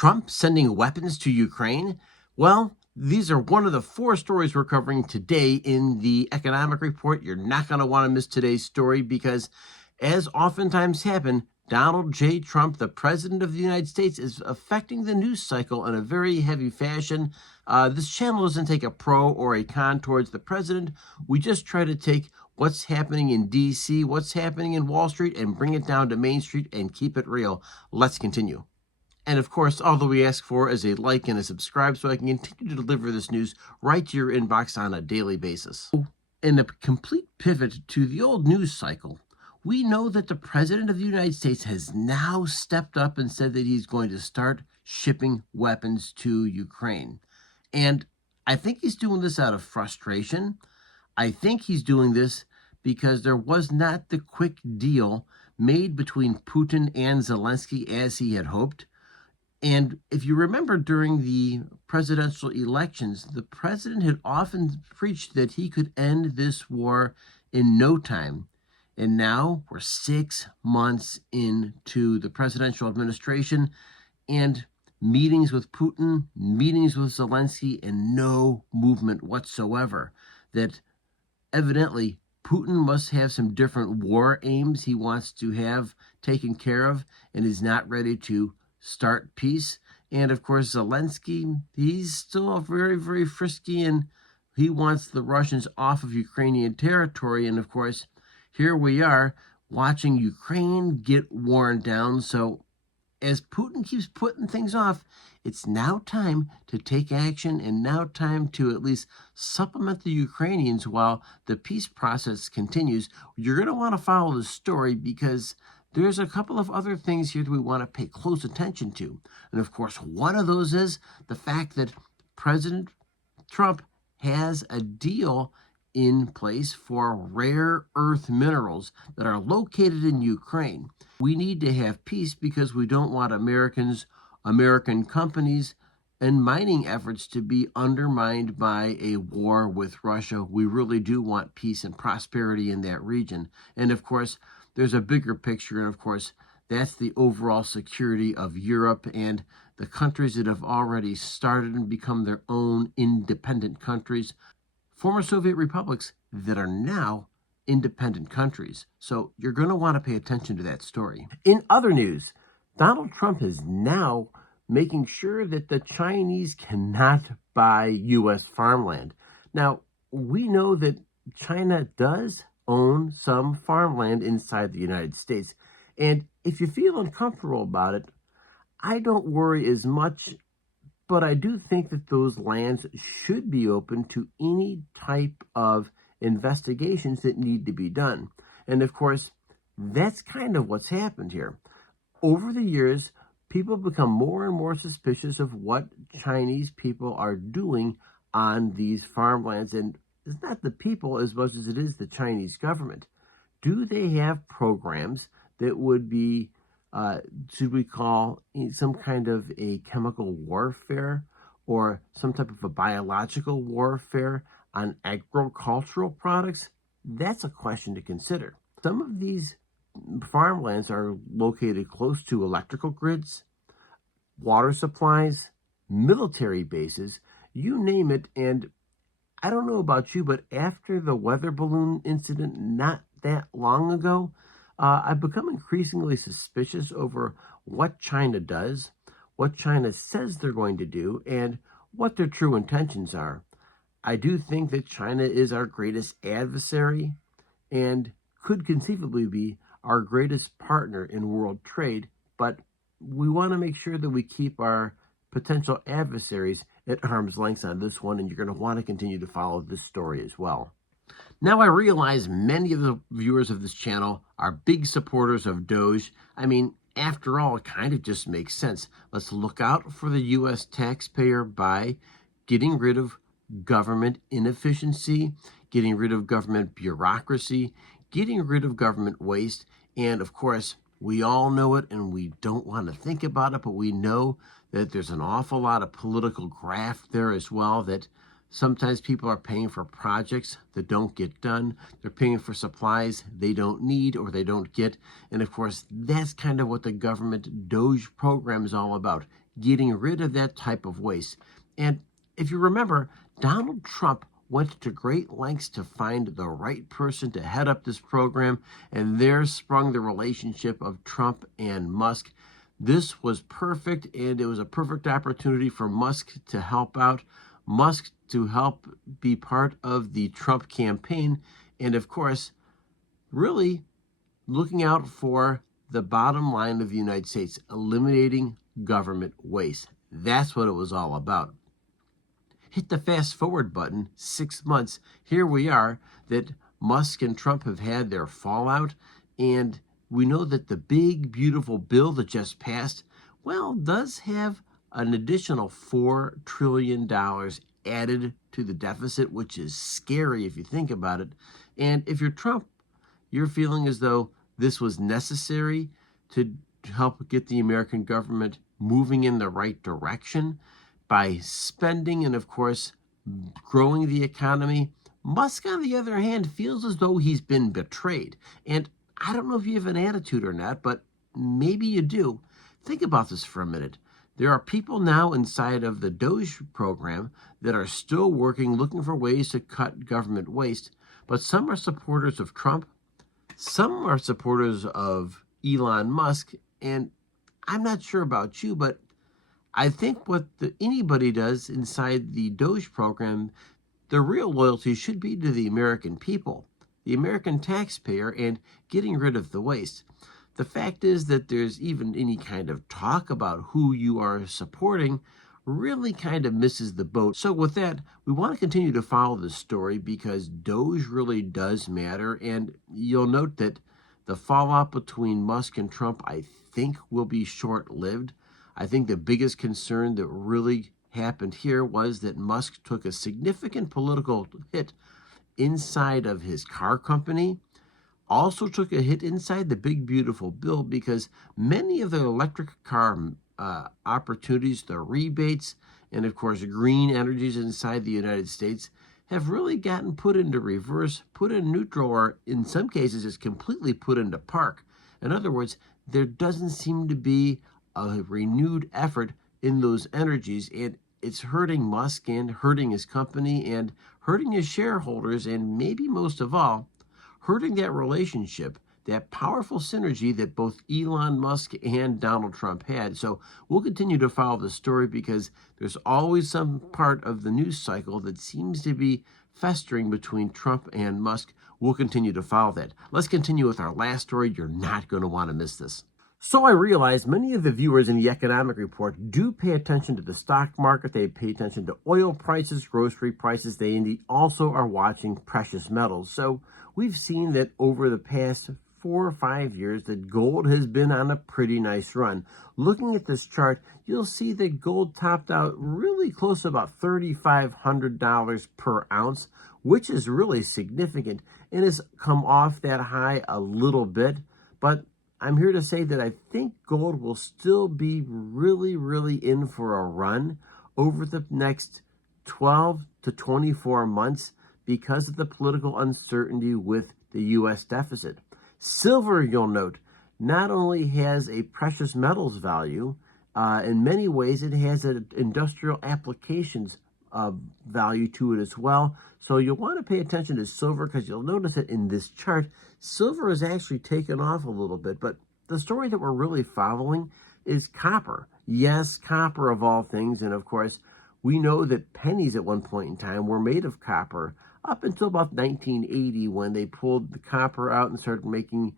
Trump sending weapons to Ukraine? Well, these are one of the four stories we're covering today in the economic report. You're not going to want to miss today's story because, as oftentimes happen, Donald J. Trump, the President of the United States, is affecting the news cycle in a very heavy fashion. This channel doesn't take a pro or a con towards the president. We just try to take what's happening in D.C., what's happening in Wall Street, and bring it down to Main Street and keep it real. Let's continue. And of course, all that we ask for is a like and a subscribe so I can continue to deliver this news right to your inbox on a daily basis. In a complete pivot to the old news cycle, we know that the President of the United States has now stepped up and said that he's going to start shipping weapons to Ukraine. And I think he's doing this out of frustration. I think he's doing this because there was not the quick deal made between Putin and Zelensky as he had hoped. And if you remember during the presidential elections, the president had often preached that he could end this war in no time. And now we're 6 months into the presidential administration and meetings with Putin, meetings with Zelensky, and no movement whatsoever. That evidently Putin must have some different war aims he wants to have taken care of and is not ready to start peace. And of course, Zelensky, he's still very, very frisky and he wants the Russians off of Ukrainian territory. And of course, here we are watching Ukraine get worn down. So as Putin keeps putting things off, it's now time to take action and now time to at least supplement the Ukrainians while the peace process continues. You're going to want to follow the story because there's a couple of other things here that we want to pay close attention to. And of course, one of those is the fact that President Trump has a deal in place for rare earth minerals that are located in Ukraine. We need to have peace because we don't want American companies and mining efforts to be undermined by a war with Russia. We really do want peace and prosperity in that region. And of course, there's a bigger picture, and of course, that's the overall security of Europe and the countries that have already started and become their own independent countries, former Soviet republics that are now independent countries. So you're going to want to pay attention to that story. In other news, Donald Trump is now making sure that the Chinese cannot buy U.S. farmland. Now, we know that China does own some farmland inside the United States. And if you feel uncomfortable about it, I don't worry as much, but I do think that those lands should be open to any type of investigations that need to be done. And of course, that's kind of what's happened here. Over the years, people become more and more suspicious of what Chinese people are doing on these farmlands. And it's not the people as much as it is the Chinese government. Do they have programs that would be, should we call some kind of a chemical warfare or some type of a biological warfare on agricultural products? That's a question to consider. Some of these farmlands are located close to electrical grids, water supplies, military bases, you name it. And I don't know about you, but after the weather balloon incident not that long ago, I've become increasingly suspicious over what China does, what China says they're going to do, and what their true intentions are. I do think that China is our greatest adversary and could conceivably be our greatest partner in world trade, but we want to make sure that we keep our potential adversaries at arm's length on this one, and you're going to want to continue to follow this story as well. Now, I realize many of the viewers of this channel are big supporters of Doge. I mean, after all, it kind of just makes sense. Let's look out for the U.S. taxpayer by getting rid of government inefficiency, getting rid of government bureaucracy, getting rid of government waste, and of course, we all know it and we don't want to think about it, but we know that there's an awful lot of political graft there as well, that sometimes people are paying for projects that don't get done. They're paying for supplies they don't need or they don't get. And of course, that's kind of what the government Doge program is all about, getting rid of that type of waste. And if you remember, Donald Trump went to great lengths to find the right person to head up this program, and there sprung the relationship of Trump and Musk. This was perfect, and it was a perfect opportunity for Musk to help out, Musk to help be part of the Trump campaign, and of course, really looking out for the bottom line of the United States, eliminating government waste. That's what it was all about. Hit the fast forward button, 6 months. Here we are, that Musk and Trump have had their fallout, and we know that the big, beautiful bill that just passed, well, does have an additional $4 trillion added to the deficit, which is scary if you think about it. And if you're Trump, you're feeling as though this was necessary to help get the American government moving in the right direction by spending and, of course, growing the economy. Musk, on the other hand, feels as though he's been betrayed. And I don't know if you have an attitude or not, but maybe you do. Think about this for a minute. There are people now inside of the DOGE program that are still working, looking for ways to cut government waste, but some are supporters of Trump, some are supporters of Elon Musk, and I'm not sure about you, but I think what anybody does inside the DOGE program, the real loyalty should be to the American people, the American taxpayer, and getting rid of the waste. The fact is that there's even any kind of talk about who you are supporting really kind of misses the boat. So with that, we want to continue to follow this story because DOGE really does matter. And you'll note that the fallout between Musk and Trump, I think, will be short-lived. I think the biggest concern that really happened here was that Musk took a significant political hit inside of his car company, also took a hit inside the big, beautiful bill because many of the electric car opportunities, the rebates, and of course green energies inside the United States have really gotten put into reverse, put in neutral, or in some cases is completely put into park. In other words, there doesn't seem to be a renewed effort in those energies, and it's hurting Musk and hurting his company and hurting his shareholders, and maybe most of all, hurting that relationship, that powerful synergy that both Elon Musk and Donald Trump had. So we'll continue to follow the story because there's always some part of the news cycle that seems to be festering between Trump and Musk. We'll continue to follow that. Let's continue with our last story. You're not going to want to miss this. So I realize many of the viewers in the economic report do pay attention to the stock market. They pay attention to oil prices, grocery prices. They also are watching precious metals. So we've seen that over the past 4 or 5 years that gold has been on a pretty nice run. Looking at this chart, you'll see that gold topped out really close to about $3,500 per ounce, which is really significant and has come off that high a little bit. But I'm here to say that I think gold will still be really in for a run over the next 12 to 24 months because of the political uncertainty with the U.S. deficit. Silver, you'll note, not only has a precious metals value, in many ways it has an industrial applications value to it as well. So you'll want to pay attention to silver because you'll notice that in this chart, silver has actually taken off a little bit. But the story that we're really following is copper. Yes, copper of all things. And of course, we know that pennies at one point in time were made of copper up until about 1980 when they pulled the copper out and started making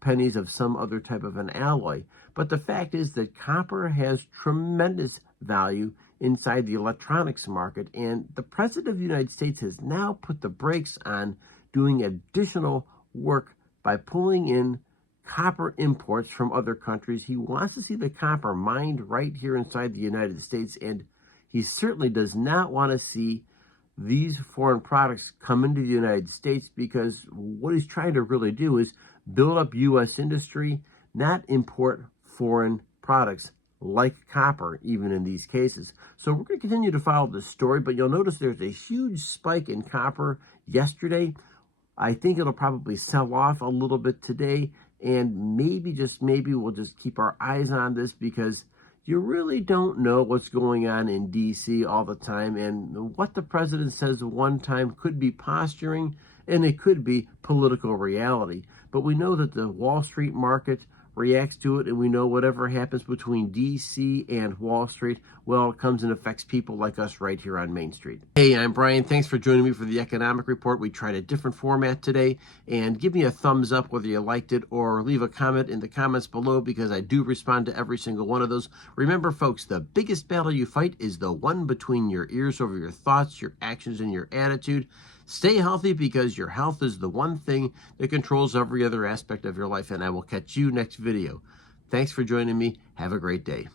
pennies of some other type of an alloy. But the fact is that copper has tremendous value inside the electronics market, and the President of the United States has now put the brakes on doing additional work by pulling in copper imports from other countries. He wants to see the copper mined right here inside the United States, and he certainly does not want to see these foreign products come into the United States because what he's trying to really do is build up U.S. industry, not import foreign products like copper, even in these cases. So we're going to continue to follow this story, but you'll notice there's a huge spike in copper yesterday. I think it'll probably sell off a little bit today, and maybe, just maybe, we'll just keep our eyes on this because you really don't know what's going on in D.C. all the time, and what the president says one time could be posturing, and it could be political reality. But we know that the Wall Street market reacts to it, and we know whatever happens between D.C. and Wall Street, well, it comes and affects people like us right here on Main Street. Hey, I'm Brian. Thanks for joining me for the Economic Report. We tried a different format today, and give me a thumbs up whether you liked it, or leave a comment in the comments below, because I do respond to every single one of those. Remember, folks, the biggest battle you fight is the one between your ears over your thoughts, your actions, and your attitude. Stay healthy, because your health is the one thing that controls every other aspect of your life, and I will catch you next video. Thanks for joining me. Have a great day.